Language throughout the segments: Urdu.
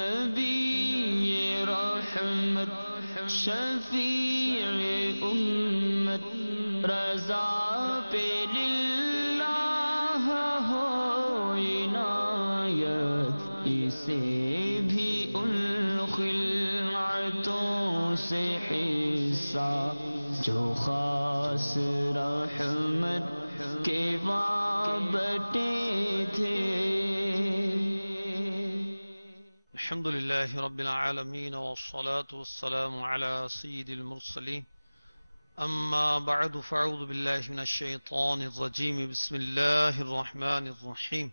نبی رحمت شفیع امت رضا پہ للہ ہو عنایت اسے بھی ان خلعتوں سے حصہ جو خاص رحمت کے وابٹے تھے۔ الحمد لله رب العالمين والصلاة والسلام على سيد المرسلين أما بعد فأعوذ بالله من الشيطان الرجيم بسم الله الرحمن الرحيم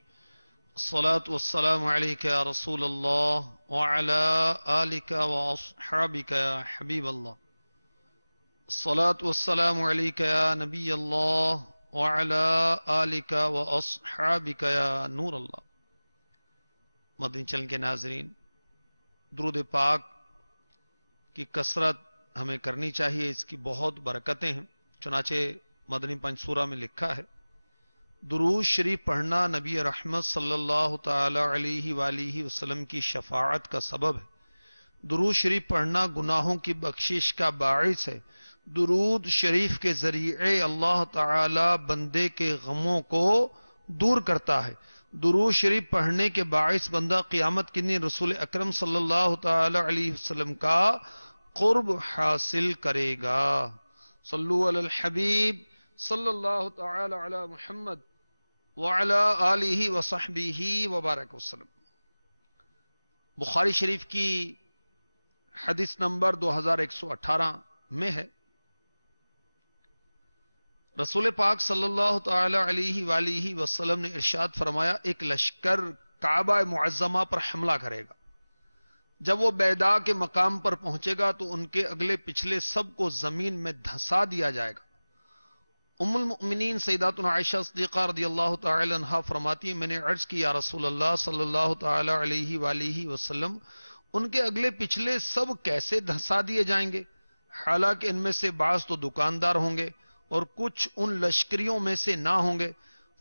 الصلاة والسلام عليك يا رسول الله وعلى آلك وأصحابك يا حبيب الله الصلاة والسلام عليك يا نبي الله وعلى آلك وأصحابك يا نور الله۔ مدنی چینل کے ناظرین، درود پاک کی کثرت ہمیں کرنی چاہیے، اس کی بہت برکتیں ہیں۔ چنانچہ مدنی پنجسورہ میں لکھا ہے، درود شریف پڑھنا نبی رحمت صلی اللہ تعالی علیہ وآلہ وسلم کی شفاعت کا سبب ہے۔ درود شریف پڑھنا گناہوں کی بخشش کا باعث ہے۔ درود شریف کے ذریعے اللہ تعالی بندے کے غموں کو دور کرتا ہے۔ درود شریف پڑھنے کے باعث بندہ قیامت کے دن رسول اکرم صلی اللہ تعالی علیہ وسلم کا قرب حاصل کرے گا۔ صلو علی الحبیب صلی اللہ تعالی علی محمد وعلی آلہ وصحبہ وبارک وسلم۔ بخاری شریف کی حدیث نمبر 2118 میں ہے، رسول پاک صلی اللہ تعالی علیہ وآلہ وسلم نے ارشاد فرمایا، ایک لشکر کعبہ معظمہ پر حملہ کرے گا۔ جب وہ بیضاء کے مقام پر پہنچے گا تو ان کے اگلے پچھلے سب کو زمین میں دھسا دیا جائے گا۔ ام المؤمنین سیداتنا عائشہ صدیقہ رضی اللہ تعالی عنہا فرماتی ہیں، میں نے عرض کی، یا رسول اللہ صلی اللہ تعالی علیہ وآلہ وسلم، ان کے اگلے پچھلے سب کیسے دھسا دیے جائیں گے؟ حالانکہ ان میں سے بعض تو دکاندار ہوں گے اور کچھ ان لشکریوں میں سے نہ ہوں گے۔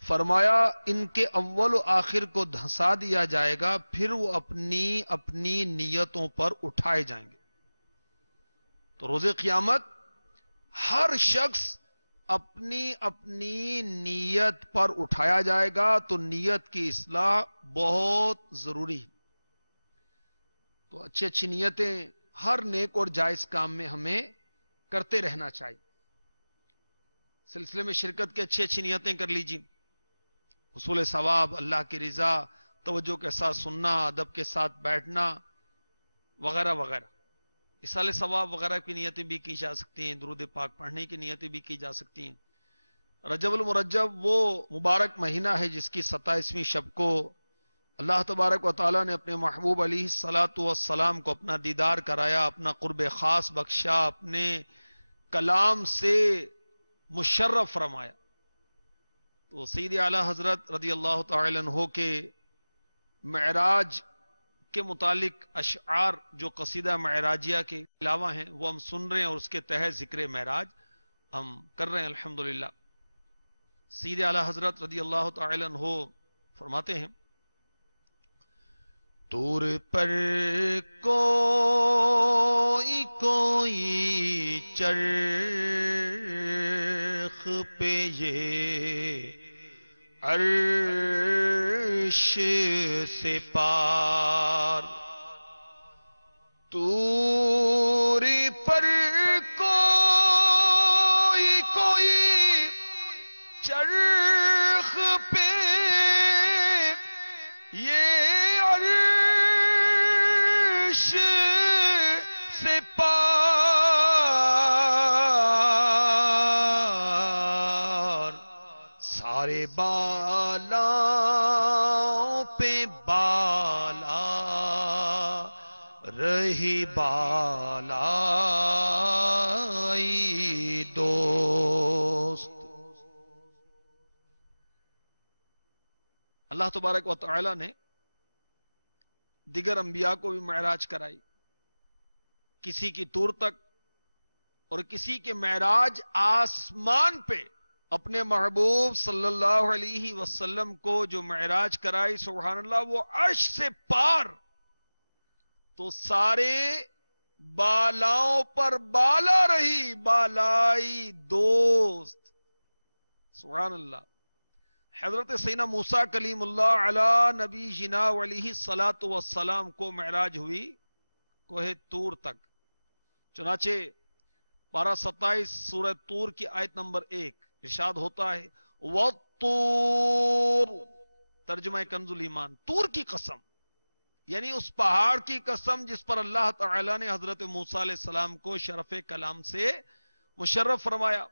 فرمایا، ان کے اول و آخر کو دھسا دیا جائے گا، پھر وہ اپنی اپنی نیتوں پر اٹھائے جائیں گے۔ تو روز قیامت ہر شخص اپنی اپنی نیت پر اٹھایا جائے گا، تو نیت کی اصلاح بہت ضروری ہے۔ تو اچھی اچھی نیتیں ہر نیک اور جائز کام میں ہمیں کرتے رہنا چاہیے۔ سلسلے میں شرکت کی اچھی اچھی نیتیں کر لیجیے، حصول ثواب، اللہ کی رضا، توجہ کے ساتھ سننا، ادب کے ساتھ بیٹھنا وغیرہ وغیرہ۔ اصال ثواب وغیرہ کی نیتیں بھی کی جا سکتی ہیں، درود پاک پڑھنے کی نیتیں بھی کی جا سکتی ہیں۔ رجب المرجب وہ مبارک مہینہ ہے جس کی 27ویں شب کو اللہ تبارک و تعالیٰ نے اپنے محبوب علیہ الصلاۃ والسلام کو اپنا دیدار کرایا، اپنا قرب خاص بخشا، اپنے کلام سے مشرف فرمایا۔ تو سید اعلی حضرت رضی اللہ تعالی عنہ کے معراج کے متعلق اشعار جو قصیدہ معراجیہ کے علاوہ ہیں وہ ہم سن رہے ہیں، اور اس کے تحت ذکر معراج ہم کر رہے ہیں الحمدللہ۔ سید اعلی حضرت رضی اللہ تعالی عنہ فرماتے ہیں، طور پر کوئی چرخ پہ یہ عرش سے پار، طور پر کوئی چرخ پہ یہ عرش سے پار، سارے بالاؤں پہ بالا رہی بالائی دوست۔ اللہ تبارک و تعالی نے دیگر انبیاء کو بھی معراج کرائی، کسی کی طور تک اور کسی کے معراج آسمان پہ اپنے محبوب صلی اللہ علیہ وسلم کو جو معراج کرائی، سبحان اللہ، وہ عرش سے پار تو سارے بالاؤں پر بالا رہی بالائی دوست. سبحان اللہ. حضرت سیدنا موسیٰ کلیم اللہ علی نبی جنا علیہ الصلاۃ والسلام کو معراج ہوئی کوہ طور تک. چنانچہ 12:27 سورہ طور کی آیت نمبر 1 ارشاد ہوتا ہے وَالطُّورِ، ترجمہ کنز الایمان، طور کی قسم، یعنی اس پہاڑ کی قسم جس پر اللہ تعالی نے حضرت موسیٰ علیہ السلام کو شرف کلام سے مشرف فرمایا.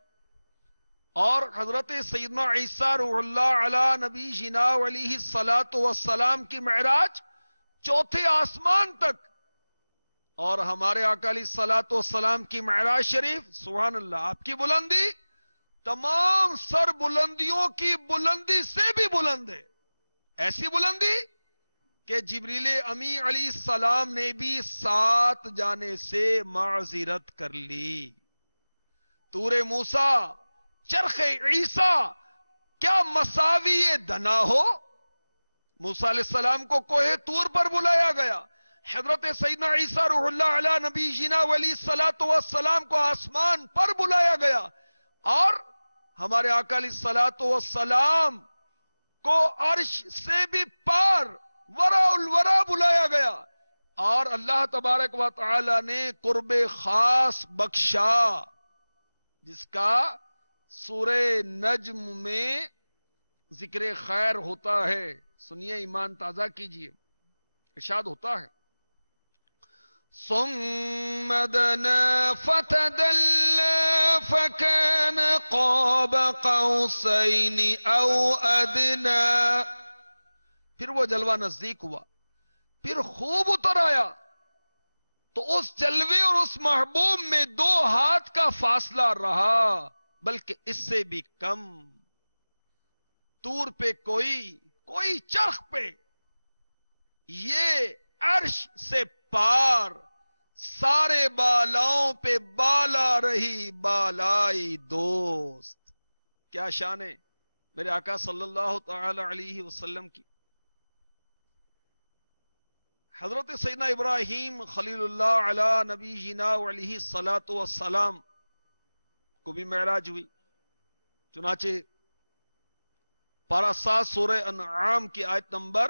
اور حضرت سیدنا عیسیٰ روح اللہ علی نبی جنا علیہ الصلاۃ والسلام کی معراج چوتھے آسمان تک، اور ہمارے آقا علیہ الصلاۃ والسلام کی معراج شریف سبحان اللہ آپ کی بلندی تمام سر بلندیوں کی بلندی سے بھی بلند ہے. ایسی بلندی کہ جبریل امی علیہ السلام نے بھی ساتھ جانے سے معذرت کر لی. طور موسیٰ چرخ عیسیٰ کیا مساوی دنا ہو. موسیٰ علیہ السلام کو کوہ طور پر بلایا گیا، حضرت سیدنا عیسیٰ روح اللہ علی نبی جنا علیہ الصلاۃ والسلام کو آسمان پر بلایا گیا، اور ہمارے آقا علیہ الصلاۃ والسلام کو عرش سے بھی پار ورا الورا بلایا گیا، اور اللہ تبارک و تعالی نے قرب خاص بخشا جس کا سورہ نجم میں ذکر خیر ہوتا ہے. سنیے، ایمان تازہ کیجئے. ارشاد ہوتا ہے ثم دنا فتدلى فكان قاب قوسين او ادنى. پھر وہ جلوہ نزدیک ہوا، پھر خوب اتر آیا تو اس جلوے اور اس محبوب میں 2 ہاتھ کا فاصلہ رہا، بلکہ اس سے بھی کم. طور پہ کوئی چرخ پہ، یہ عرش سے پار سارے بالاؤں پہ بالا رہی بالائی دوست. کیا شان ہے میرے آقا صلی اللہ تعالی علیہ وسلم کی. حضرت سیدنا ابراہیم خلیل اللہ علی نبی جنا علیہ الصلاۃ والسلام کو بھی معراج ہوئی. چنانچہ 7 سورہ انعام کی آیت نمبر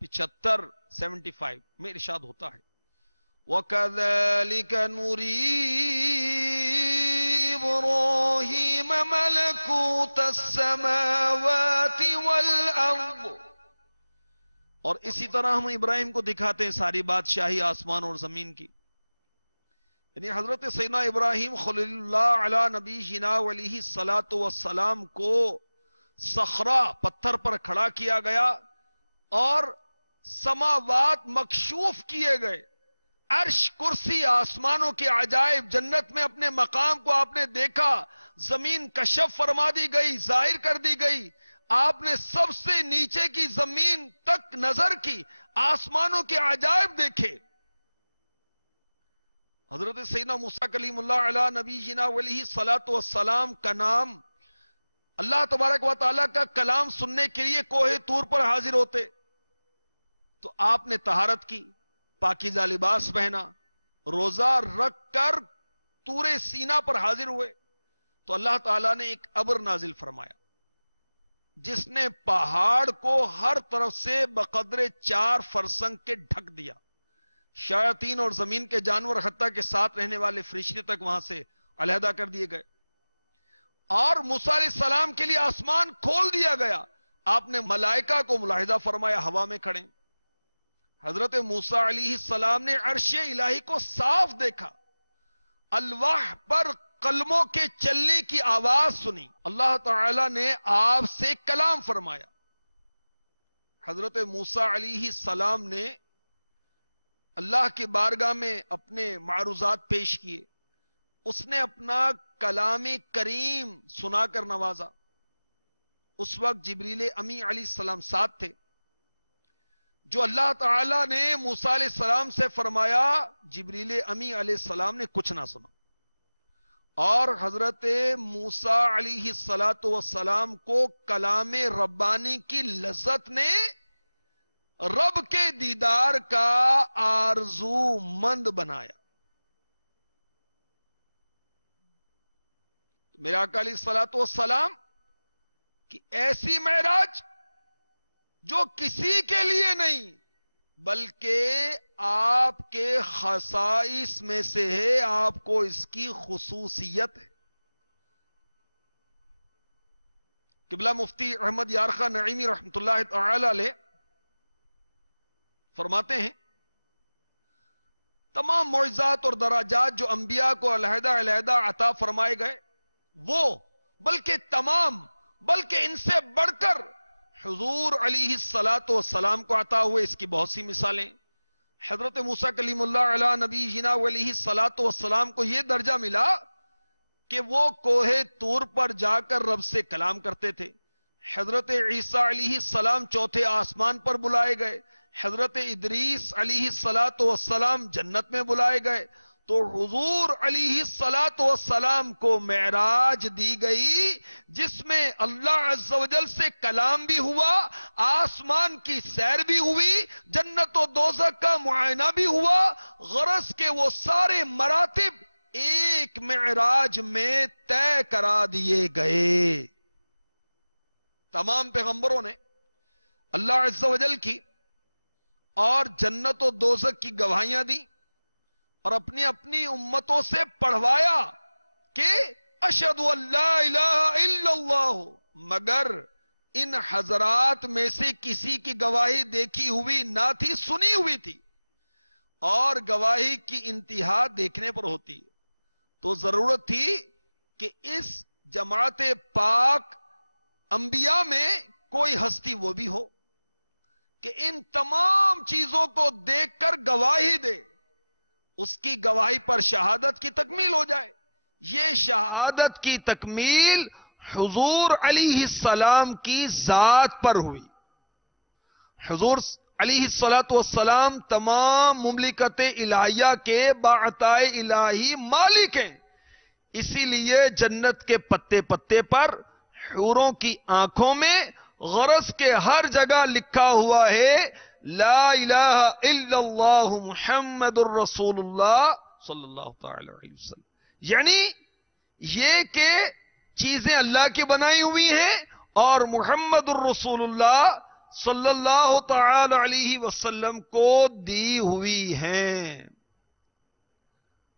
75 میں ارشاد ہوتا ہے وَكَذَلِكَ نُرِي إِبْرَاهِيمَ مَلَكُوتَ السَّمَاوَاتِ وَالْأَرْضِ. اور اسی طرح ہم ابراہیم کو دکھاتے ہیں ساری بادشاہی آسمان اور زمین کی. یعنی حضرت سیدنا ابراہیم خلیل اللہ علی نبی جنا علیہ الصلاۃ والسلام کو صخرہ پتھر پر کھڑا کیا گیا اور سماوات مکشوف کیے گئے. عرش، کرسی، آسمانوں کے عجائب، جنت میں اپنے مقام کو آپ نے دیکھا، زمین کشف فرما دی گئی، ظاہر کر دی گئی. آپ نے سب سے نیچے کی زمین تک نظر کی، آسمانوں کے عجائب دیکھے. حضرت سیدنا موسیٰ کلیم اللہ علی نبی جنا علیہ الصلاۃ والسلام کا نام اللہ تبارک و تعالیٰ کا کلام سننے کے لیے کوہ طور پر حاضر ہوتے تو آپ نے طہارت کی، پاکیزہ لباس پہنا، روزہ رکھ کر طور سینا پر حاضر ہوئے تو اللہ تعالیٰ نے ایک ابر نازل فرمایا جس نے پہاڑ کو ہر طرف سے بقدر 4 فرسنگ کے ڈھک دیا. شیاطین اور زمین کے جانور حتیٰ کے ساتھ رہنے والے فرشتے تک وہاں سے علیحدہ کر دیے گئے، اور موسیٰ علیہ السلام کے لیے آسمان کھول دیا گیا. آپ نے ملائکہ کو ملاحظہ فرمایا ہوا میں کھڑے. حضرت موسیٰ علیہ السلام نے عرش الہی کو صاف دیکھا، الواح پر قلموں کے چلنے کی آواز سنی. اللہ تعالی نے آپ سے کلام فرمایا. حضرت موسیٰ علیہ السلام نے اللہ کی بارگاہ میں اپنے معروضات پیش کیے. اس نے اپنا کلام کریم سنا کر نوازا. اس وقت جبریل امی علیہ السلام ساتھ تھے. جو اللہ تعالی نے موسیٰ علیہ السلام سے فرمایا جبریل امی علیہ السلام نے کچھ نہ سنا، اور حضرت موسیٰ علیہ السلام کو کلام ربانی کی لذت نے رب کے دیدار کا آرزو مند بنایا. میرے آقا علیہ الصلوۃ والسلام کی ایسی معراج جو کسی کے لیے نہیں بلکہ آپ کے خصائص میں سے ہے، آپ کو اس کی خصوصیت ہے. قبلہ مفتی احمد یارخان نعیمی رحمۃ اللہ تعالی علیہ فرماتے ہیں تمام معجزات اور دراجات جو انبیاء کو علیحدہ علیحدہ عطا فرمائے گئے وہ بلکہ ان سے بڑھ کر حضور علیہ الصلاۃ والسلام کو عطا ہوئے. اس کی بہت سی مثالیں. حضرت موسیٰ کلیم اللہ علی نبینا علیہ الصلاۃ والسلام کو یہ درجہ ملا کہ وہ کوہ طور پر جا کر رب سے کلام کرتے تھے. حضرت عیسیٰ علیہ السلام چوتھے آسمان پر بلائے گئے. حضرت ادریس علیہ الصلاۃ والسلام جنت میں بلائے گئے. تو حضور علیہ الصلاۃ والسلام کو معراج دی گئی جس میں اللہ عز و جل سے کلام بھی ہوا، آسمان کی سیر بھی ہوئی، جنت و دوزخ کا معائنہ بھی ہوا. غرض کے وہ سارے مراتب ایک معراج میں طے کرا دیے گئے. تمام پیغمبروں نے اللہ عز و جل کی اور جنت و دوزخ کی گواہیاں دی اور اپنی اپنی امتوں سے پڑھوایا کہ اشہد ان لا الہ الا اللہ. مگر ان حضرات میں سے کسی کی گواہی دیکھی ہوئی نہ تھی، سنی ہوئی تھی، اور گواہی کی انتہا دیکھنے پر ہوتی. تو ضرورت تھی کہ اس جماعت پاک انبیاء میں کوئی ہستی وہ بھی ہو کہ ان تمام چیزوں کو دیکھ کر گواہی دے، اس کی گواہی پر شہادت کی تکمیل ہو جائے. یہ شہادت کی تکمیل حضور علیہ السلام کی ذات پر ہوئی. حضور علیہ الصلوۃ والسلام تمام مملکت الہیہ کے باعطائے الہی مالک ہیں. اسی لیے جنت کے پتے پتے پر حوروں کی آنکھوں میں غرض کے ہر جگہ لکھا ہوا ہے لا الہ الا اللہ محمد الرسول اللہ صلی اللہ تعالی علیہ وسلم. یعنی یہ کہ چیزیں اللہ کی بنائی ہوئی ہیں اور محمد الرسول اللہ صلی اللہ تعالی علیہ وسلم کو دی ہوئی ہیں.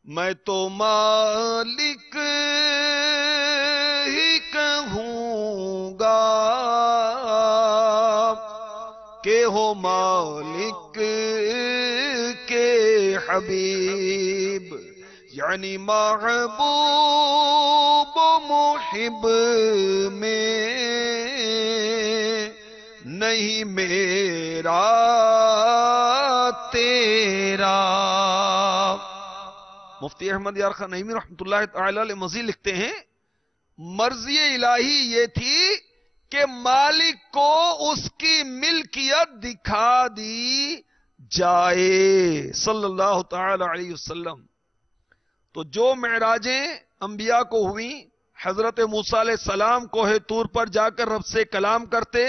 میں تو مالک ہی کہوں گا کہ ہو مالک کے حبیب، یعنی محبوب و محب میں نہیں میرا تیرا. مفتی احمد یارخان نعیمی رحمۃ اللہ تعالی علیہ مزید لکھتے ہیں مرضی الہی یہ تھی کہ مالک کو اس کی ملکیت دکھا دی جائے صلی اللہ تعالی علیہ وسلم. تو جو معراجیں انبیاء کو ہوئیں، حضرت موسیٰ علیہ السلام کوہ طور پر جا کر رب سے کلام کرتے،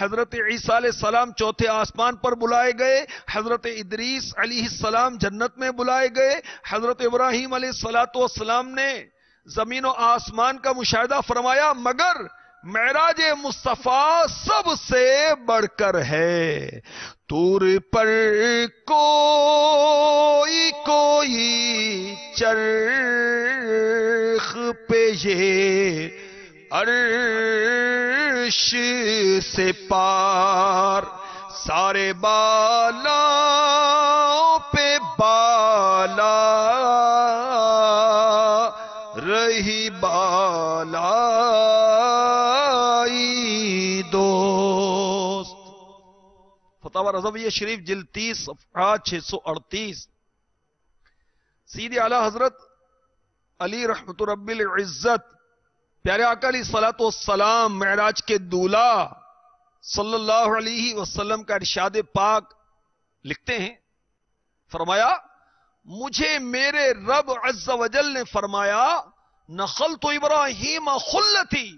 حضرت عیسیٰ علیہ السلام چوتھے آسمان پر بلائے گئے، حضرت ادریس علیہ السلام جنت میں بلائے گئے، حضرت ابراہیم علیہ السلام نے زمین و آسمان کا مشاہدہ فرمایا، مگر معراج مصطفیٰ سب سے بڑھ کر ہے. طور پر کوئی چرخ پہ یہ عرش سے پار، سارے بالا پہ بالا رہی بالا دوست. فتاوی رضویہ شریف جلد 30 صفحہ 638. سیدی اعلی حضرت علی رحمت رب العزت پیارے آقا علیہ الصلوۃ والسلام معراج کے دولہ صلی اللہ علیہ وسلم کا ارشاد پاک لکھتے ہیں، فرمایا مجھے میرے رب عز و جل نے فرمایا نخلت ابراہیم خلتی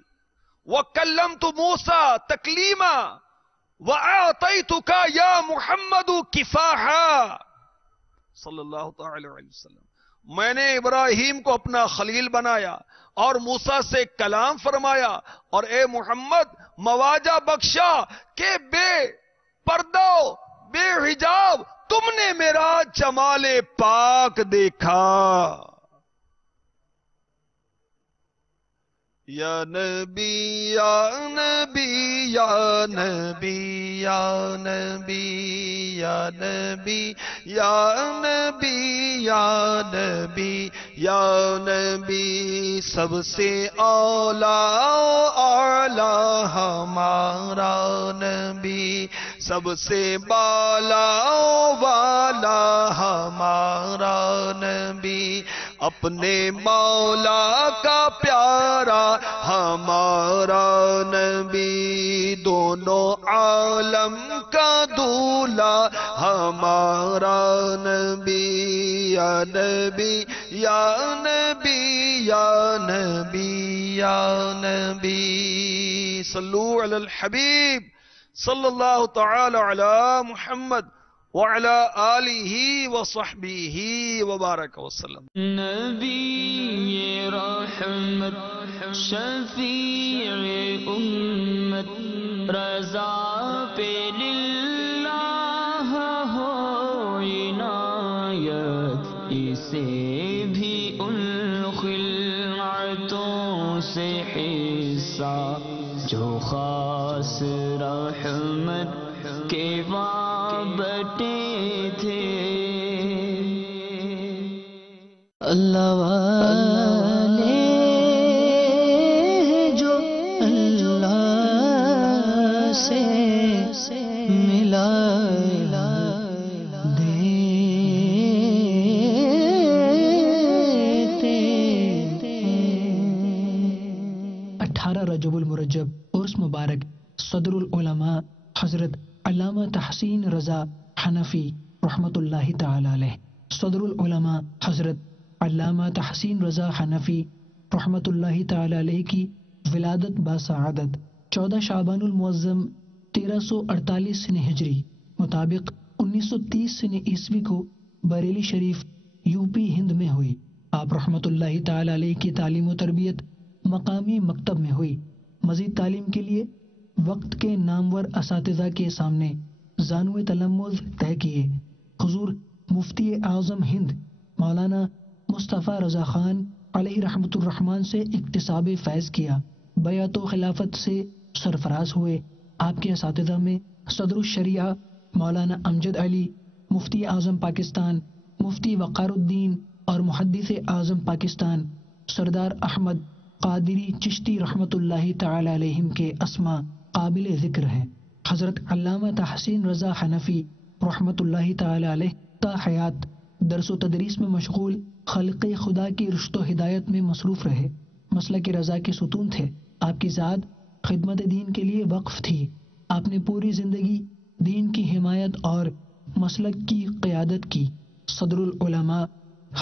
وکلمت موسیٰ تکلیما وَأَعْطَيْتُكَ يَا مُحَمَّدُ كِفَاحًا صلی اللہ تعالی علیہ وسلم. میں نے ابراہیم کو اپنا خلیل بنایا اور موسیٰ سے کلام فرمایا، اور اے محمد مواجہ بخشا کہ بے پردہ بے حجاب تم نے میرا جمال پاک دیکھا. یا نبی یا نبی یا نبی یا نبی یا نبی یا نبی یا نبی یا نبی سب سے اعلیٰ ہمارا نبی، سب سے بالا والا ہمارا نبی، اپنے مولا کا پیارا ہمارا نبی، دونوں عالم کا دولا ہمارا نبی. یا نبی یا نبی یا نبی یا نبی صلو علی الحبیب صلی اللہ تعالی علی محمد وعلى آلہ وصحبہ وبارک وسلم. نبی رحمت شفیع امت رضا پہ للہ ہو عنایت، اسے بھی ان خلعتوں سے حصہ جو خاص رحمت کے وابطے تھے. اللہ والے جو اللہ سے ملا رجب المرجب عرس مبارک صدر العلماء حضرت علامہ تحسین رضا حنفی رحمۃ اللہ تعالی علیہ. صدر العلماء حضرت علامہ تحسین رضا حنفی رحمۃ اللہ تعالی علیہ کی ولادت باسعادت 14 شعبان المعظم 1348 سن ہجری مطابق 1930 سن عیسوی کو بریلی شریف یو پی ہند میں ہوئی. آپ رحمۃ اللہ تعالی علیہ کی تعلیم و تربیت مقامی مکتب میں ہوئی. مزید تعلیم کے لیے وقت کے نامور اساتذہ کے سامنے زانو تلمذ طے کیے. حضور مفتی اعظم ہند مولانا مصطفیٰ رضا خان علیہ رحمۃ الرحمن سے اکتساب فیض کیا. بیعت و خلافت سے سرفراز ہوئے. آپ کے اساتذہ میں صدر الشریعہ مولانا امجد علی، مفتی اعظم پاکستان مفتی وقار الدین اور محدث اعظم پاکستان سردار احمد قادری چشتی رحمۃ اللہ تعالی علیہم کے اسماء قابل ذکر ہیں. حضرت علامہ تحسین رضا حنفی رحمۃ اللہ تعالی علیہ تا حیات درس و تدریس میں مشغول، خلق خدا کی رشد و ہدایت میں مصروف رہے. مسلک رضا کے ستون تھے. آپ کی ذات خدمت دین کے لیے وقف تھی. آپ نے پوری زندگی دین کی حمایت اور مسلک کی قیادت کی. صدر العلماء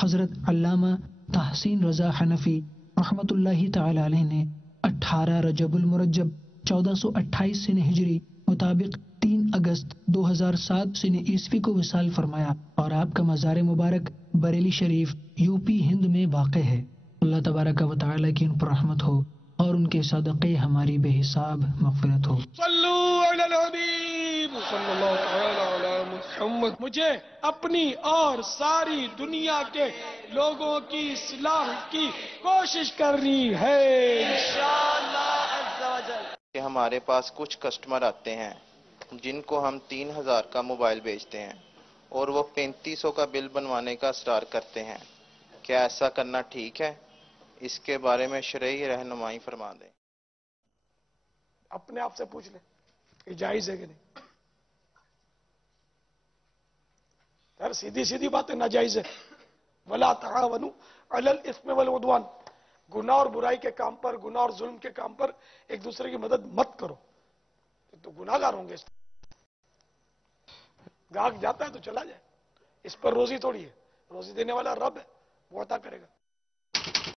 حضرت علامہ تحسین رضا حنفی رحمۃ اللہ تعالی علیہ نے 18 رجب المرجب 1428 سن ہجری مطابق 3 اگست 2007 سن عیسوی کو وصال فرمایا، اور آپ کا مزار مبارک بریلی شریف یو پی ہند میں واقع ہے. اللہ تبارک و تعالی کی ان پر رحمت ہو اور ان کے صدقے ہماری بے حساب مغفرت ہو. صلو علی الحبیب صلی اللہ تعالی علی محمد. مجھے اپنی اور ساری دنیا کے لوگوں کی اصلاح کی کوشش کرنی ہے انشاءاللہ عز و جل. کہ ہمارے پاس کچھ کسٹمر آتے ہیں جن کو ہم 3000 کا موبائل بیچتے ہیں اور وہ 3500 کا بل بنوانے کا اصرار کرتے ہیں. کیا ایسا کرنا ٹھیک ہے؟ اس کے بارے میں شرعی رہنمائی فرما دیں. اپنے آپ سے پوچھ لیں کہ جائز ہے کہ نہیں. یار سیدھی سیدھی باتیں ناجائز ہے. ولا تعاونوا علی الاثم والعدوان. گناہ اور برائی کے کام پر، گناہ اور ظلم کے کام پر ایک دوسرے کی مدد مت کرو، تو گناہ گار ہوں گے. گاہک جاتا ہے تو چلا جائے، اس پر روزی تھوڑی ہے. روزی دینے والا رب ہے، وہ عطا کرے گا.